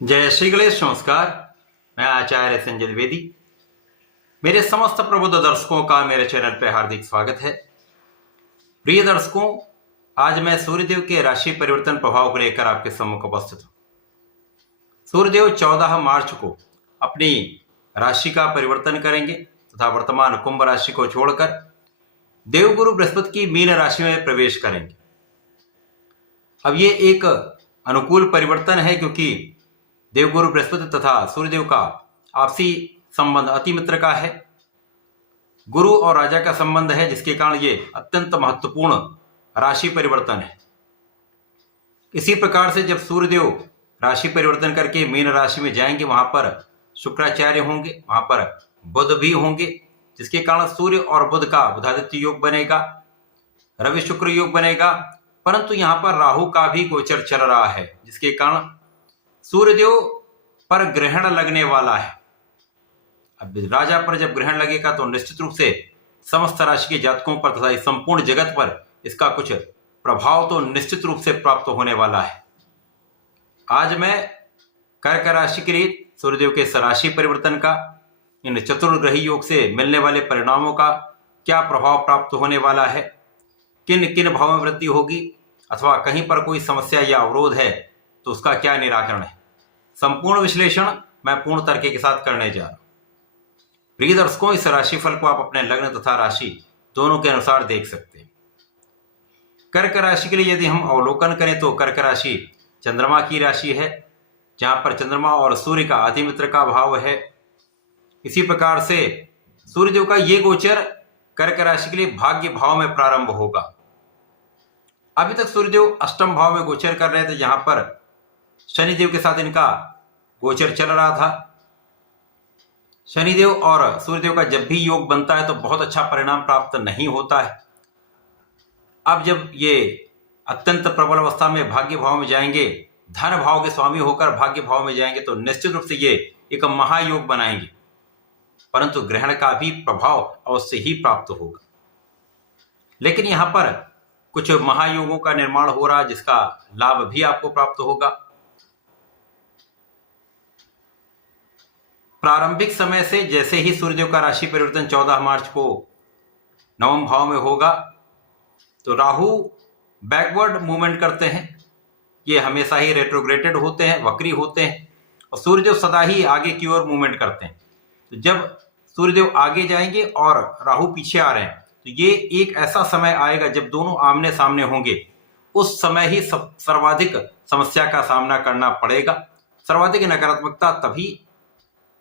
जय श्री गणेश। नमस्कार। मैं आचार्य संजय द्विवेदी। मेरे समस्त प्रबुद्ध दर्शकों का मेरे चैनल पर हार्दिक स्वागत है। प्रिय दर्शकों, आज मैं सूर्यदेव के राशि परिवर्तन प्रभाव को लेकर आपके सम्मुख उपस्थित हूं। सूर्यदेव 14 मार्च को अपनी राशि का परिवर्तन करेंगे तथा वर्तमान कुंभ राशि को छोड़कर देवगुरु बृहस्पति की मीन राशि में प्रवेश करेंगे। अब ये एक अनुकूल परिवर्तन है क्योंकि देवगुरु बृहस्पति तथा सूर्यदेव का आपसी संबंध अति मित्र का है। गुरु और राजा का संबंध है, जिसके कारण ये अत्यंत महत्वपूर्ण राशि परिवर्तन है। इसी प्रकार से जब सूर्यदेव राशि परिवर्तन करके मीन राशि में जाएंगे, वहां पर शुक्राचार्य होंगे, वहां पर बुध भी होंगे, जिसके कारण सूर्य और बुध का बुधादित्य योग बनेगा, रवि शुक्र योग बनेगा। परंतु यहां पर राहु का भी गोचर चल रहा है, जिसके कारण सूर्यदेव पर ग्रहण लगने वाला है। अब राजा पर जब ग्रहण लगेगा तो निश्चित रूप से समस्त राशि के जातकों पर तथा संपूर्ण जगत पर इसका कुछ प्रभाव तो निश्चित रूप से प्राप्त होने वाला है। आज मैं कर्क राशि के लिए सूर्यदेव के राशि परिवर्तन का, इन चतुर्ग्रही योग से मिलने वाले परिणामों का क्या प्रभाव प्राप्त होने वाला है, किन किन भावों में वृद्धि होगी, अथवा कहीं पर कोई समस्या या अवरोध है तो उसका क्या निराकरण है, संपूर्ण विश्लेषण मैं पूर्ण तर्क के साथ करने जा रहा हूं। प्रिय दर्शकों, इस राशिफल को आप अपने लग्न तथा राशि दोनों के अनुसार देख सकते हैं। कर्क राशि के लिए यदि हम अवलोकन करें तो कर्क राशि चंद्रमा की राशि है, जहां पर चंद्रमा और सूर्य का अधिमित्र का भाव है। इसी प्रकार से सूर्यदेव का ये गोचर कर्क राशि के लिए भाग्य भाव में प्रारंभ होगा। अभी तक सूर्यदेव अष्टम भाव में गोचर कर रहे थे, जहां पर शनिदेव के साथ इनका गोचर चल रहा था। शनिदेव और सूर्यदेव का जब भी योग बनता है तो बहुत अच्छा परिणाम प्राप्त नहीं होता है। अब जब ये अत्यंत प्रबल अवस्था में भाग्य भाव में जाएंगे, धन भाव के स्वामी होकर भाग्य भाव में जाएंगे, तो निश्चित रूप से ये एक महायोग बनाएंगे। परंतु ग्रहण का भी प्रभाव अवश्य ही प्राप्त होगा। लेकिन यहां पर कुछ महायोगों का निर्माण हो रहा है, जिसका लाभ भी आपको प्राप्त होगा। प्रारंभिक समय से जैसे ही सूर्यदेव का राशि परिवर्तन 14 मार्च को नवम भाव में होगा, तो राहु बैकवर्ड मूवमेंट करते हैं। ये हमेशा ही रेट्रोग्रेडेड होते हैं, वक्री होते हैं, और सूर्यदेव सदा ही आगे की ओर मूवमेंट करते हैं। तो जब सूर्यदेव आगे जाएंगे और राहु पीछे आ रहे हैं, तो ये एक ऐसा समय आएगा जब दोनों आमने सामने होंगे। उस समय ही सर्वाधिक समस्या का सामना करना पड़ेगा, सर्वाधिक नकारात्मकता तभी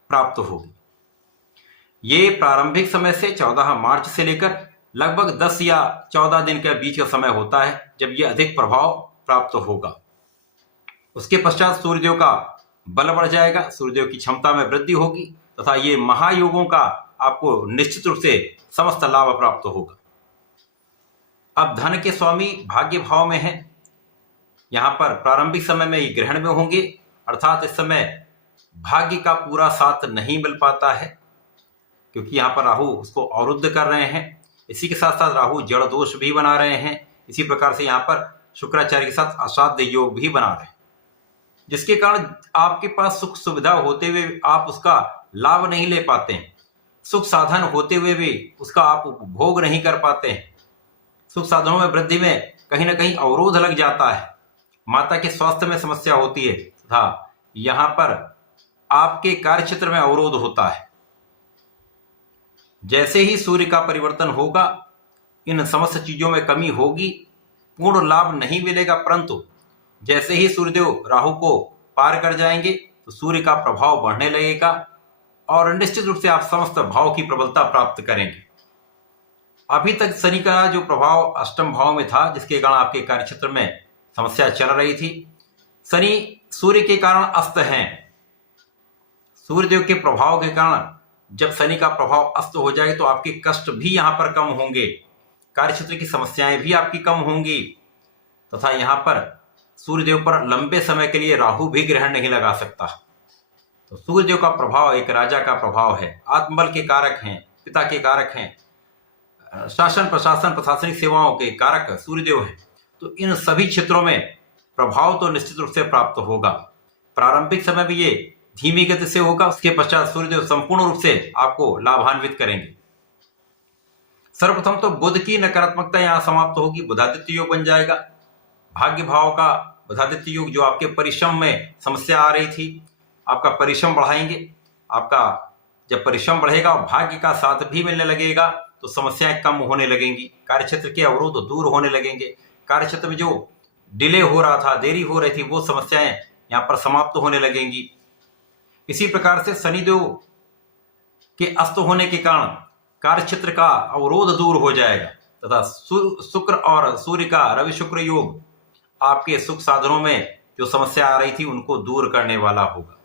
प्राप्त होगी। ये प्रारंभिक समय से 14 मार्च से लेकर लगभग 10 या 14 दिन के बीच का समय होता है, जब ये अधिक प्रभाव प्राप्त होगा। उसके पश्चात सूर्यदेव का बल बढ़ जाएगा, सूर्यदेव की क्षमता में वृद्धि होगी तथा ये महायोगों का आपको निश्चित रूप से समस्त लाभ प्राप्त होगा। अब धन के स्वामी भाग्य भाव में है। यहां पर प्रारंभिक समय में ये ग्रहण में होंगे, अर्थात इस समय भाग्य का पूरा साथ नहीं मिल पाता है, क्योंकि यहां पर राहु उसको अवरुद्ध कर रहे हैं। इसी के साथ साथ राहु जड़ दोष भी बना रहे हैं। इसी प्रकार से यहां पर शुक्राचार्य के साथ असाध्य योग भी बना रहे हैं, जिसके कारण आपके पास सुख सुविधा होते हुए आप उसका लाभ नहीं ले पाते हैं। सुख साधन होते हुए भी उसका आप उपभोग नहीं कर पाते हैं। सुख साधनों में वृद्धि में कहीं ना कहीं अवरोध लग जाता है। माता के स्वास्थ्य में समस्या होती है तथा यहां पर आपके कार्य क्षेत्र में अवरोध होता है। जैसे ही सूर्य का परिवर्तन होगा, इन समस्त चीजों में कमी होगी, पूर्ण लाभ नहीं मिलेगा। परंतु जैसे ही सूर्यदेव राहु को पार कर जाएंगे तो सूर्य का प्रभाव बढ़ने लगेगा और निश्चित रूप से आप समस्त भाव की प्रबलता प्राप्त करेंगे। अभी तक शनि का जो प्रभाव अष्टम भाव में था, जिसके कारण आपके कार्य क्षेत्र में समस्या चल रही थी। शनि सूर्य के कारण अस्त हैं। सूर्यदेव के प्रभाव के कारण जब शनि का प्रभाव अस्त हो जाए तो आपके कष्ट भी यहां पर कम होंगे, कार्य क्षेत्र की समस्याएं भी आपकी कम होंगी तथा यहां पर सूर्यदेव पर लंबे समय के लिए राहु भी ग्रहण नहीं लगा सकता। तो सूर्यदेव का प्रभाव एक राजा का प्रभाव है, आत्मबल के कारक हैं, पिता के कारक हैं, शासन प्रशासन प्रशासनिक सेवाओं के कारक सूर्यदेव हैं। तो इन सभी क्षेत्रों में प्रभाव तो निश्चित रूप से प्राप्त होगा। प्रारंभिक समय में ये धीमी गति से होगा, उसके पश्चात सूर्यदेव संपूर्ण रूप से आपको लाभान्वित करेंगे। सर्वप्रथम तो बुध की नकारात्मकता यहां समाप्त होगी, बुधादित्य योग बन जाएगा। भाग्य भाव का बुधादित्य योग जो आपके परिश्रम में समस्या आ रही थी, आपका परिश्रम बढ़ाएंगे। आपका जब परिश्रम बढ़ेगा और भाग्य का साथ भी मिलने लगेगा तो समस्याएं कम होने लगेंगी, कार्यक्षेत्र के अवरोध दूर होने लगेंगे। कार्यक्षेत्र में जो डिले हो रहा था, देरी हो रही थी, वो समस्याएं यहां पर समाप्त होने लगेंगी। इसी प्रकार से शनिदेव के अस्त होने के कारण कार्यक्षेत्र का अवरोध दूर हो जाएगा तथा शुक्र और सूर्य का रवि शुक्र योग आपके सुख साधनों में जो समस्या आ रही थी उनको दूर करने वाला होगा।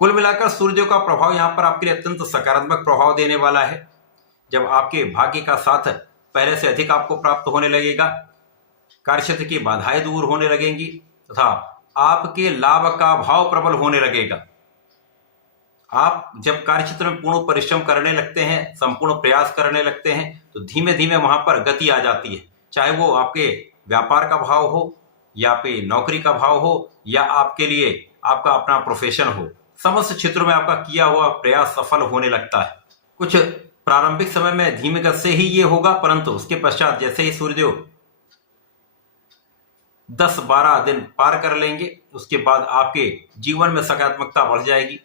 कुल मिलाकर सूर्यदेव का प्रभाव यहां पर आपके लिए अत्यंत सकारात्मक प्रभाव देने वाला है। जब आपके भाग्य का साथ पहले से अधिक आपको प्राप्त होने लगेगा, कार्यक्षेत्र की बाधाएं दूर होने लगेंगी तथा आपके लाभ का भाव प्रबल होने लगेगा। आप जब कार्यक्षेत्र में पूर्ण परिश्रम करने लगते हैं, संपूर्ण प्रयास करने लगते हैं, तो धीमे धीमे वहां पर गति आ जाती है। चाहे वो आपके व्यापार का भाव हो या पे नौकरी का भाव हो या आपके लिए आपका अपना प्रोफेशन हो, समस्त क्षेत्रों में आपका किया हुआ प्रयास सफल होने लगता है। कुछ प्रारंभिक समय में धीमी गति से ही ये होगा, परंतु उसके पश्चात जैसे ही सूर्यदेव 10-12 दिन पार कर लेंगे, उसके बाद आपके जीवन में सकारात्मकता बढ़ जाएगी,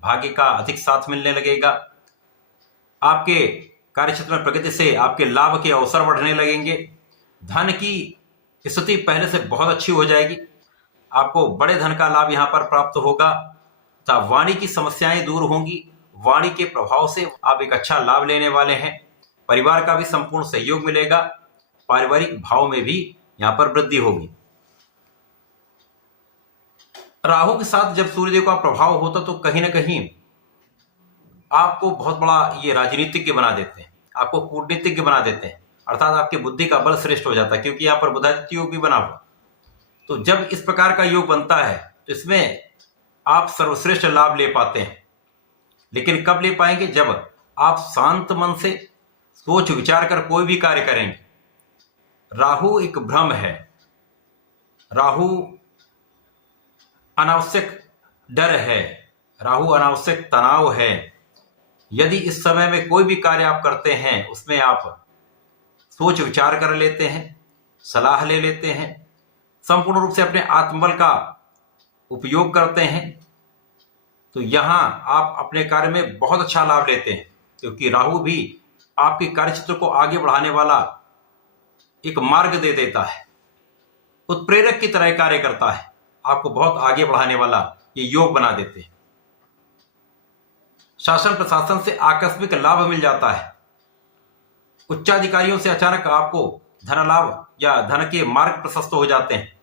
भाग्य का अधिक साथ मिलने लगेगा, आपके कार्यक्षेत्र में प्रगति से आपके लाभ के अवसर बढ़ने लगेंगे, धन की स्थिति पहले से बहुत अच्छी हो जाएगी, आपको बड़े धन का लाभ यहां पर प्राप्त होगा तथा वाणी की समस्याएं दूर होंगी। वाणी के प्रभाव से आप एक अच्छा लाभ लेने वाले हैं। परिवार का भी संपूर्ण सहयोग मिलेगा, पारिवारिक भाव में भी यहां पर वृद्धि होगी। राहु के साथ जब सूर्यदेव का प्रभाव होता तो कहीं ना कहीं आपको बहुत बड़ा ये राजनीतिज्ञ बना देते हैं, आपको कूटनीतिज्ञ बना देते हैं, अर्थात आपकी बुद्धि का बल श्रेष्ठ हो जाता है, क्योंकि यहाँ पर बुधादित्य योग भी बना हुआ। तो जब इस प्रकार का योग बनता है तो इसमें आप सर्वश्रेष्ठ लाभ ले पाते हैं। लेकिन कब ले पाएंगे? जब आप शांत मन से सोच विचार कर कोई भी कार्य करेंगे। राहु एक भ्रम है, राहु अनावश्यक डर है, राहु अनावश्यक तनाव है। यदि इस समय में कोई भी कार्य आप करते हैं उसमें आप सोच विचार कर लेते हैं, सलाह ले लेते हैं, संपूर्ण रूप से अपने आत्मबल का उपयोग करते हैं, तो यहां आप अपने कार्य में बहुत अच्छा लाभ लेते हैं, क्योंकि राहु भी आपके कार्यक्षेत्र को आगे बढ़ाने वाला एक मार्ग दे देता है, उत्प्रेरक की तरह कार्य करता है, आपको बहुत आगे बढ़ाने वाला ये योग बना देते हैं। शासन प्रशासन से आकस्मिक लाभ मिल जाता है, उच्चाधिकारियों से अचानक आपको धन लाभ या धन के मार्ग प्रशस्त हो जाते हैं।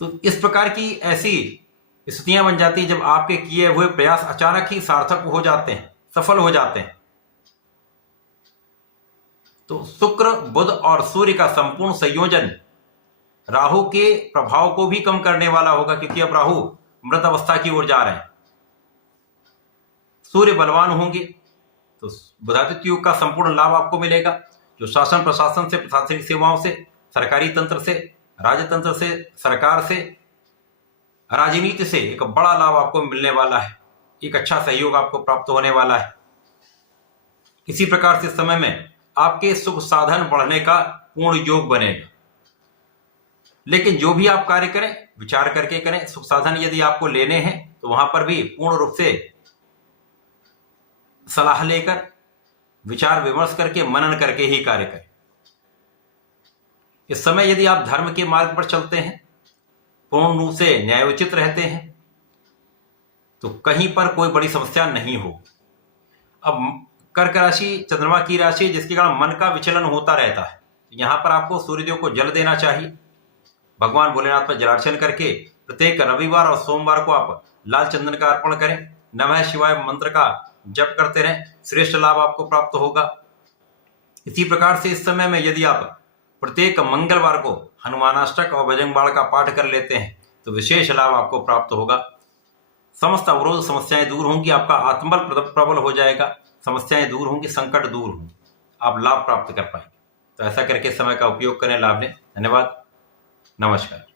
तो इस प्रकार की ऐसी स्थितियां बन जाती है जब आपके किए हुए प्रयास अचानक ही सार्थक हो जाते हैं, सफल हो जाते हैं। तो शुक्र, बुध और सूर्य का संपूर्ण संयोजन राहु के प्रभाव को भी कम करने वाला होगा, क्योंकि अब राहु मृत अवस्था की ओर जा रहे हैं। सूर्य बलवान होंगे तो बुधादित्य योग का संपूर्ण लाभ आपको मिलेगा, जो शासन प्रशासन से, प्रशासनिक सेवाओं से, सरकारी तंत्र से, राजतंत्र से, सरकार से, राजनीति से एक बड़ा लाभ आपको मिलने वाला है, एक अच्छा सहयोग आपको प्राप्त होने वाला है। इसी प्रकार से समय में आपके सुख साधन बढ़ने का पूर्ण योग बनेगा। लेकिन जो भी आप कार्य करें विचार करके करें। सुख साधन यदि आपको लेने हैं तो वहां पर भी पूर्ण रूप से सलाह लेकर, विचार विमर्श करके, मनन करके ही कार्य करें। इस समय यदि आप धर्म के मार्ग पर चलते हैं, पूर्ण रूप से न्यायोचित रहते हैं, तो कहीं पर कोई बड़ी समस्या नहीं हो। अब कर्क राशि चंद्रमा की राशि, जिसके कारण मन का विचलन होता रहता है, यहां पर आपको सूर्यदेव को जल देना चाहिए। भगवान भोलेनाथ पर जलार्चन करके प्रत्येक रविवार और सोमवार को आप लाल चंदन का अर्पण करें, नमः शिवाय मंत्र का जप करते रहें, श्रेष्ठ लाभ आपको प्राप्त होगा। इसी प्रकार से इस समय में यदि आप प्रत्येक मंगलवार को हनुमानाष्टक और बजरंग बाण का पाठ कर लेते हैं तो विशेष लाभ आपको प्राप्त होगा। समस्त अवरोध समस्याएं दूर होंगी, आपका आत्मबल प्रबल हो जाएगा, समस्याएं दूर होंगी, संकट दूर होंगे, आप लाभ प्राप्त कर पाएंगे। तो ऐसा करके समय का उपयोग करें, लाभ लें। धन्यवाद, नमस्कार।